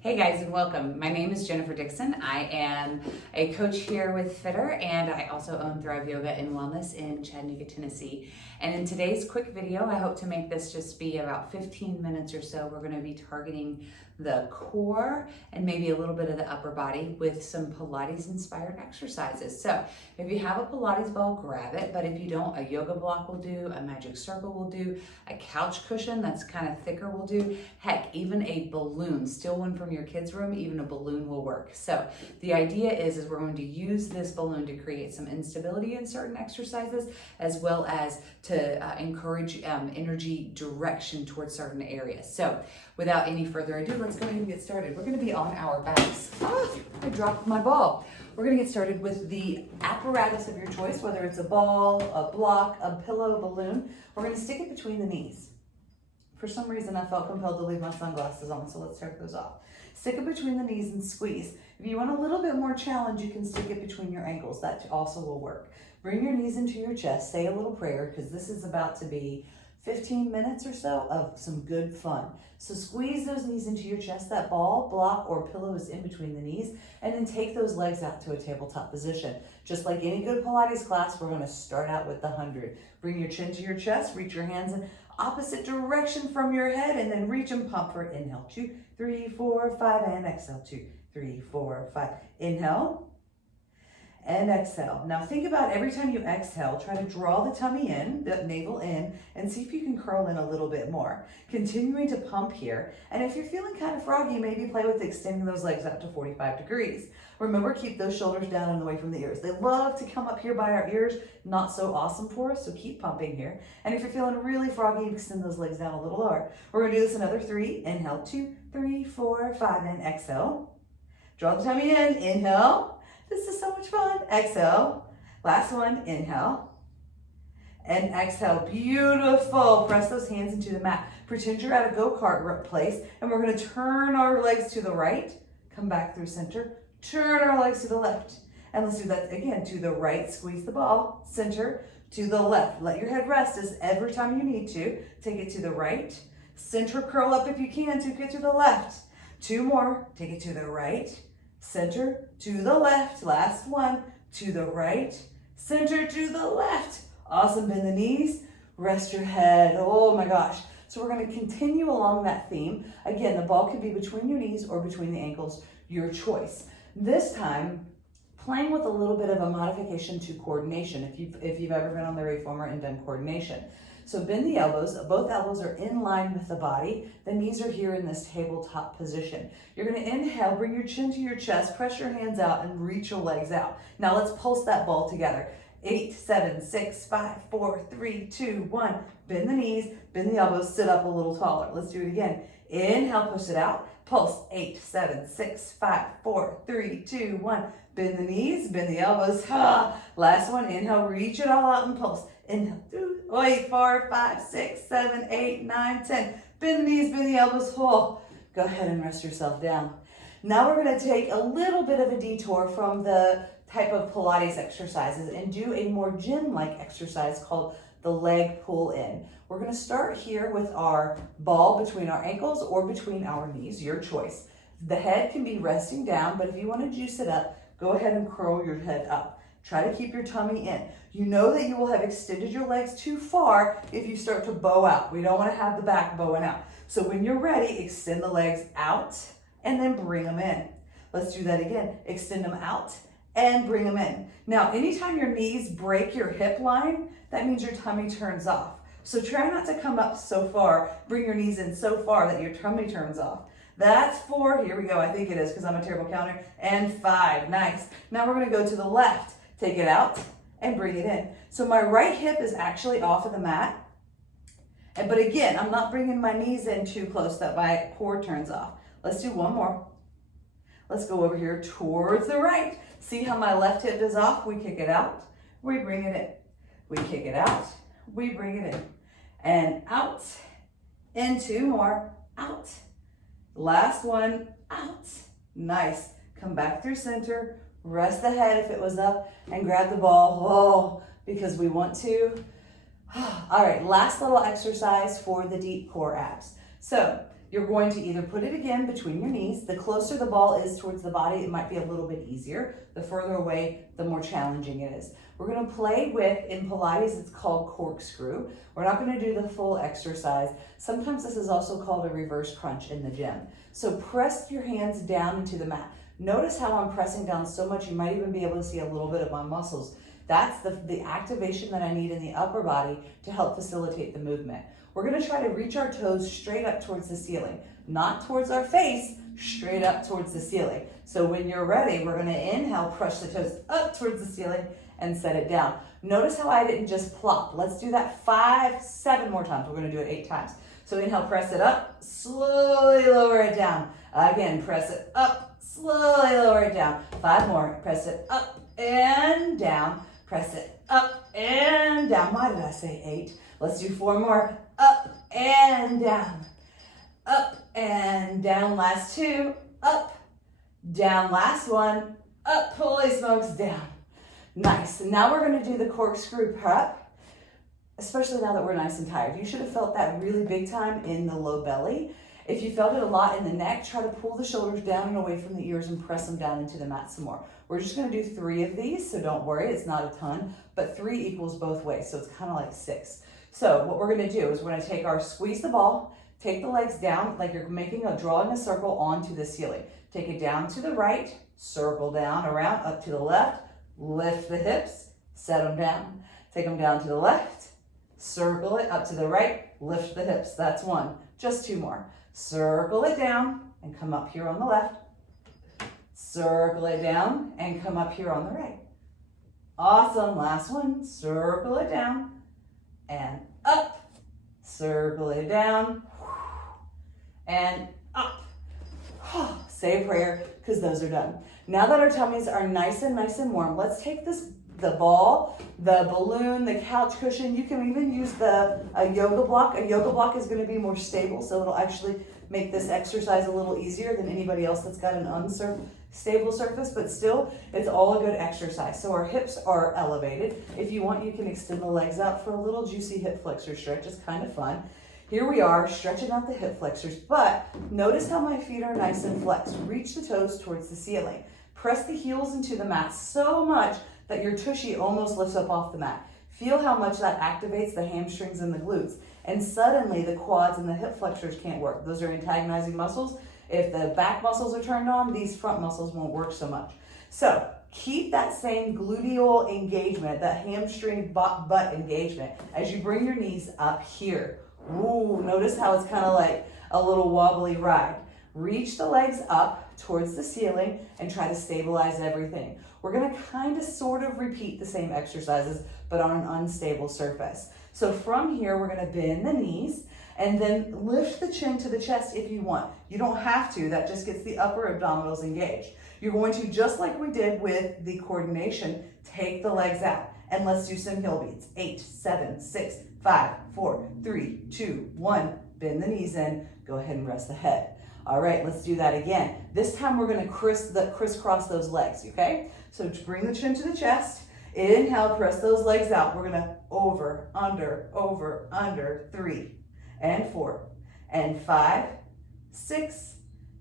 Hey guys, and welcome. My name is Jennifer Dixon. I am a coach here with Fitter, and I also own Thrive Yoga and Wellness in Chattanooga, Tennessee. And in today's quick video, I hope to make this just be about 15 minutes or so. We're going to be targeting the core and maybe a little bit of the upper body with some Pilates inspired exercises. So if you have a Pilates ball, grab it. But if you don't, a yoga block will do, a magic circle will do, a couch cushion that's kind of thicker will do. Heck, even a balloon, steal one from your kids' room, even a balloon will work. So the idea is we're going to use this balloon to create some instability in certain exercises, as well as to encourage energy direction towards certain areas. So without any further ado, let's go ahead and get started. We're going to be on our backs. I dropped my ball. We're going to get started with the apparatus of your choice, whether it's a ball, a block, a pillow, a balloon. We're going to stick it between the knees. For some reason, I felt compelled to leave my sunglasses on, so let's take those off. Stick it between the knees and squeeze. If you want a little bit more challenge, you can stick it between your ankles. That also will work. Bring your knees into your chest. Say a little prayer, because this is about to be 15 minutes or so of some good fun. So squeeze those knees into your chest. That ball, block, or pillow is in between the knees, and then take those legs out to a tabletop position. Just like any good Pilates class, we're going to start out with the 100. Bring your chin to your chest, reach your hands in opposite direction from your head, and then reach and pump for inhale. 2, 3, 4, 5, and exhale. 2, 3, 4, 5. Inhale. And exhale. Now think about every time you exhale, try to draw the tummy in, the navel in, and see if you can curl in a little bit more. Continuing to pump here. And if you're feeling kind of froggy, maybe play with extending those legs out to 45 degrees. Remember, keep those shoulders down and away from the ears. They love to come up here by our ears. Not so awesome for us, so keep pumping here. And if you're feeling really froggy, extend those legs down a little lower. We're going to do this another 3. Inhale, 2, 3, 4, 5, and exhale. Draw the tummy in. Inhale. This is so much fun. Exhale. Last one. Inhale. And exhale. Beautiful. Press those hands into the mat. Pretend you're at a go-kart place, and we're going to turn our legs to the right. Come back through center. Turn our legs to the left. And let's do that again. To the right. Squeeze the ball. Center. To the left. Let your head rest as every time you need to. Take it to the right. Center. Curl up if you can. Take it to the left. 2 more. Take it to the right. Center to the left. Last one. To the right. Center to the left. Awesome. Bend the knees. Rest your head. Oh my gosh. So we're going to continue along that theme. Again, the ball can be between your knees or between the ankles. Your choice. This time, playing with a little bit of a modification to coordination. If you've ever been on the reformer and done coordination. So bend the elbows. Both elbows are in line with the body. The knees are here in this tabletop position. You're going to inhale, bring your chin to your chest, press your hands out, and reach your legs out. Now let's pulse that ball together. 8, 7, 6, 5, 4, 3, 2, 1. Bend the knees, bend the elbows, sit up a little taller. Let's do it again. Inhale, push it out. Pulse. 8, 7, 6, 5, 4, 3, 2, 1. Bend the knees, bend the elbows. Last one. Inhale, reach it all out and pulse. Inhale, 2, 8, 4, 5, 6, 7, 8, 9, 10. Bend the knees, bend the elbows. Go ahead and rest yourself down. Now we're going to take a little bit of a detour from the type of Pilates exercises and do a more gym-like exercise called the leg pull in. We're going to start here with our ball between our ankles or between our knees, your choice. The head can be resting down, but if you want to juice it up, go ahead and curl your head up. Try to keep your tummy in. You know that you will have extended your legs too far if you start to bow out. We don't want to have the back bowing out. So when you're ready, extend the legs out and then bring them in. Let's do that again. Extend them out and bring them in. Now, anytime your knees break your hip line, that means your tummy turns off. So try not to come up so far, bring your knees in so far that your tummy turns off. That's 4, here we go, I think it is because I'm a terrible counter, and 5, nice. Now we're gonna go to the left. Take it out and bring it in. So my right hip is actually off of the mat. But again, I'm not bringing my knees in too close that my core turns off. Let's do one more. Let's go over here towards the right. See how my left hip is off? We kick it out, we bring it in. We kick it out, we bring it in. And out, and 2 more, out. Last one, out. Nice. Come back through center, rest the head if it was up, and grab the ball, because we want to. All right, last little exercise for the deep core abs. So you're going to either put it again between your knees. The closer the ball is towards the body, it might be a little bit easier. The further away, the more challenging it is. We're going to play with, in Pilates, it's called corkscrew. We're not going to do the full exercise. Sometimes this is also called a reverse crunch in the gym. So press your hands down into the mat. Notice how I'm pressing down so much, you might even be able to see a little bit of my muscles. That's the activation that I need in the upper body to help facilitate the movement. We're going to try to reach our toes straight up towards the ceiling, not towards our face, straight up towards the ceiling. So when you're ready, we're going to inhale, push the toes up towards the ceiling and set it down. Notice how I didn't just plop. Let's do that 5, 7 more times. We're going to do it 8 times. So inhale, press it up, slowly lower it down. Again, press it up, slowly lower it down. 5 more, press it up and down. Press it up and down. Why did I say 8? Let's do 4 more. Up and down. Up and down. Last 2. Up, down. Last 1. Up, holy smokes, down. Nice. And now we're going to do the corkscrew prep, especially now that we're nice and tired. You should have felt that really big time in the low belly. If you felt it a lot in the neck, try to pull the shoulders down and away from the ears and press them down into the mat some more. We're just going to do 3 of these, so don't worry, it's not a ton, but 3 equals both ways, so it's kind of like 6. So what we're going to do is we're going to take our, squeeze the ball, take the legs down like you're drawing a circle onto the ceiling. Take it down to the right, circle down, around, up to the left, lift the hips, set them down. Take them down to the left, circle it, up to the right, lift the hips. That's 1. Just 2 more. Circle it down and come up here on the left. Circle it down and come up here on the right. Awesome. Last one. Circle it down and up. Circle it down and up. Say a prayer because those are done. Now that our tummies are nice and warm, let's take the ball, the balloon, the couch cushion. You can even use a yoga block. A yoga block is going to be more stable, so it'll actually make this exercise a little easier than anybody else that's got an unstable surface, but still, it's all a good exercise. So our hips are elevated. If you want, you can extend the legs out for a little juicy hip flexor stretch. It's kind of fun. Here we are, stretching out the hip flexors, but notice how my feet are nice and flexed. Reach the toes towards the ceiling. Press the heels into the mat so much that your tushy almost lifts up off the mat. Feel how much that activates the hamstrings and the glutes. And suddenly the quads and the hip flexors can't work. Those are antagonizing muscles. If the back muscles are turned on, these front muscles won't work so much. So keep that same gluteal engagement, that hamstring butt engagement as you bring your knees up here. Ooh, notice how it's kind of like a little wobbly ride. Reach the legs up towards the ceiling and try to stabilize everything. We're going to kind of sort of repeat the same exercises, but on an unstable surface. So from here, we're going to bend the knees and then lift the chin to the chest if you want. You don't have to, that just gets the upper abdominals engaged. You're going to, just like we did with the coordination, take the legs out. And let's do some heel beats. 8, 7, 6, 5, 4, 3, 2, 1. Bend the knees in. Go ahead and rest the head. All right, let's do that again. This time we're going to crisscross those legs, okay? So bring the chin to the chest. Inhale, press those legs out. We're going to over, under, 3 and 4 and 5, 6,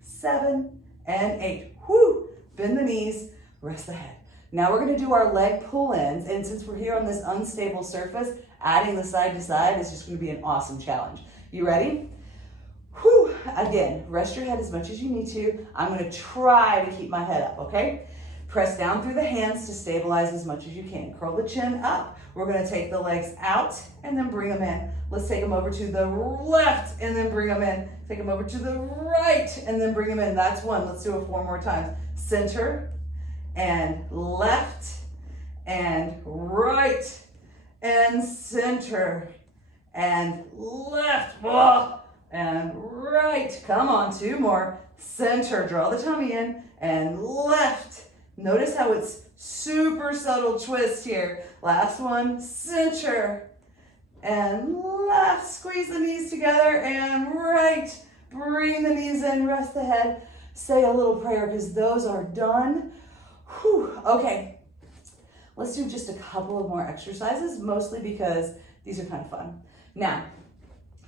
7, and 8. Whoo! Bend the knees, rest the head. Now we're going to do our leg pull-ins, and since we're here on this unstable surface, adding the side to side is just going to be an awesome challenge. You ready? Whew. Again, rest your head as much as you need to. I'm going to try to keep my head up, okay? Press down through the hands to stabilize as much as you can. Curl the chin up. We're going to take the legs out and then bring them in. Let's take them over to the left and then bring them in. Take them over to the right and then bring them in. That's 1. Let's do it 4 more times. Center and left and right and center and left and right. Come on, 2 more. Center, draw the tummy in, and left. Notice how it's super subtle twist here. Last one, center and left. Squeeze the knees together and right. Bring the knees in, rest the head. Say a little prayer because those are done. Whew. Okay, let's do just a couple of more exercises, mostly because these are kind of fun. Now,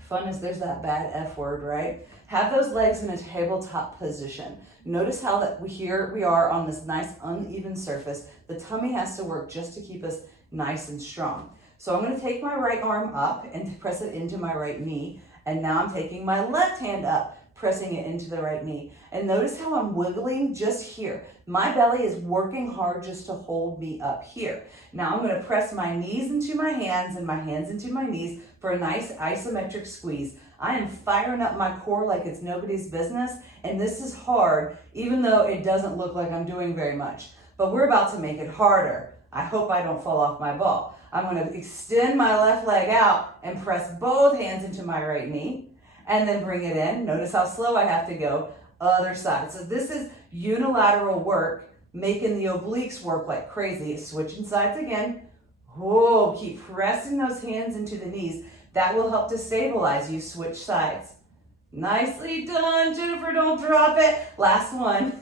Fun is there's that bad F word, right? Have those legs in a tabletop position. Notice how that here we are on this nice uneven surface. The tummy has to work just to keep us nice and strong. So I'm going to take my right arm up and press it into my right knee. And now I'm taking my left hand up, pressing it into the right knee. And notice how I'm wiggling just here. My belly is working hard just to hold me up here. Now I'm going to press my knees into my hands and my hands into my knees for a nice isometric squeeze. I am firing up my core like it's nobody's business, and this is hard, even though it doesn't look like I'm doing very much. But we're about to make it harder. I hope I don't fall off my ball. I'm going to extend my left leg out and press both hands into my right knee, and then bring it in. Notice how slow I have to go. Other side. So this is unilateral work, making the obliques work like crazy. Switching sides again. Whoa, keep pressing those hands into the knees. That will help to stabilize you. Switch sides. Nicely done, Jennifer, don't drop it. Last one.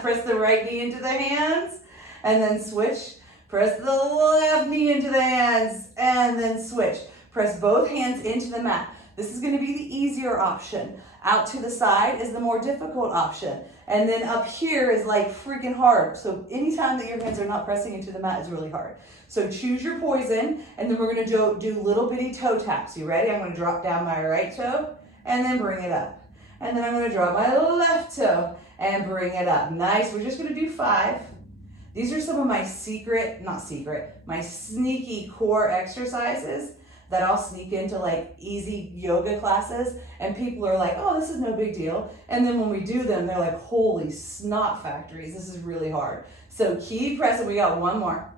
Press the right knee into the hands, and then switch. Press the left knee into the hands, and then switch. Press both hands into the mat. This is going to be the easier option. Out to the side is the more difficult option. And then up here is like freaking hard. So anytime that your hands are not pressing into the mat is really hard. So choose your poison, and then we're going to do little bitty toe taps. You ready? I'm going to drop down my right toe and then bring it up. And then I'm going to drop my left toe and bring it up. Nice. We're just going to do 5. These are some of my my sneaky core exercises that I'll sneak into like easy yoga classes, and people are like, oh, this is no big deal. And then when we do them, they're like, holy snot factories, this is really hard. So keep pressing. We got one more.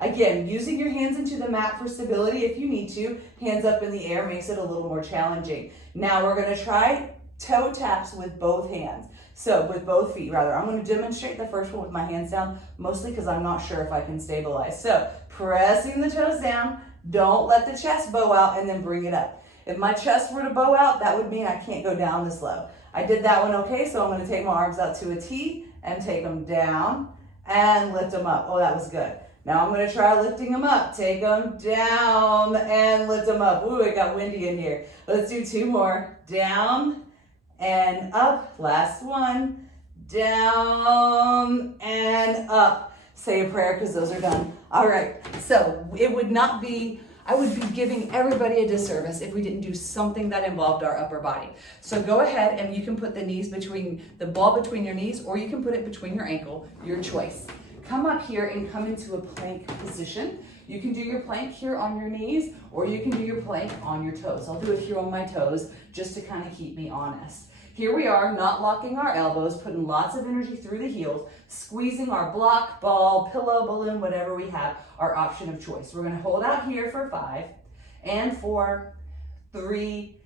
Again, using your hands into the mat for stability if you need to. Hands up in the air makes it a little more challenging. Now we're going to try toe taps with both hands. So with both feet, rather. I'm going to demonstrate the first one with my hands down, mostly because I'm not sure if I can stabilize. So pressing the toes down. Don't let the chest bow out, and then bring it up. If my chest were to bow out, that would mean I can't go down this low. I did that one okay, so I'm going to take my arms out to a T and take them down and lift them up. Oh, that was good. Now I'm going to try lifting them up. Take them down and lift them up. Ooh, it got windy in here. Let's do 2 more. Down and up. Last one. Down and up. Say a prayer because those are done. All right, so it would not be, I would be giving everybody a disservice if we didn't do something that involved our upper body. So go ahead and you can put the ball between your knees, or you can put it between your ankle, your choice. Come up here and come into a plank position. You can do your plank here on your knees, or you can do your plank on your toes. I'll do it here on my toes just to kind of keep me honest. Here we are, not locking our elbows, putting lots of energy through the heels, squeezing our block, ball, pillow, balloon, whatever we have, our option of choice. We're going to hold out here for 5 and 4, 3,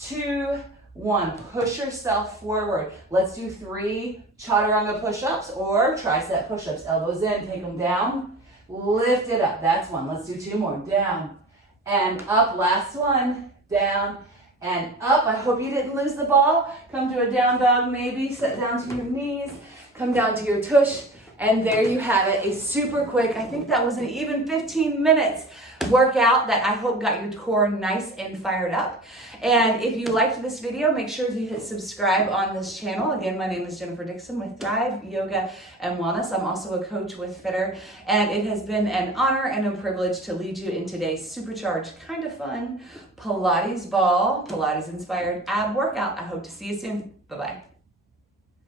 2, 1. Push yourself forward. Let's do 3 chaturanga push-ups or tricep push-ups. Elbows in, take them down, lift it up. That's 1. Let's do 2 more. Down and up. Last one. Down and up. I hope you didn't lose the ball. Come to a down dog maybe. Sit down to your knees. Come down to your tush. And there you have it. A super quick, I think that was an even 15 minutes workout that I hope got your core nice and fired up. And if you liked this video, make sure to hit subscribe on this channel. Again, my name is Jennifer Dixon with Thrive Yoga and Wellness. I'm also a coach with Fitter, and it has been an honor and a privilege to lead you in today's supercharged, kind of fun Pilates ball, Pilates inspired ab workout. I hope to see you soon. Bye-bye.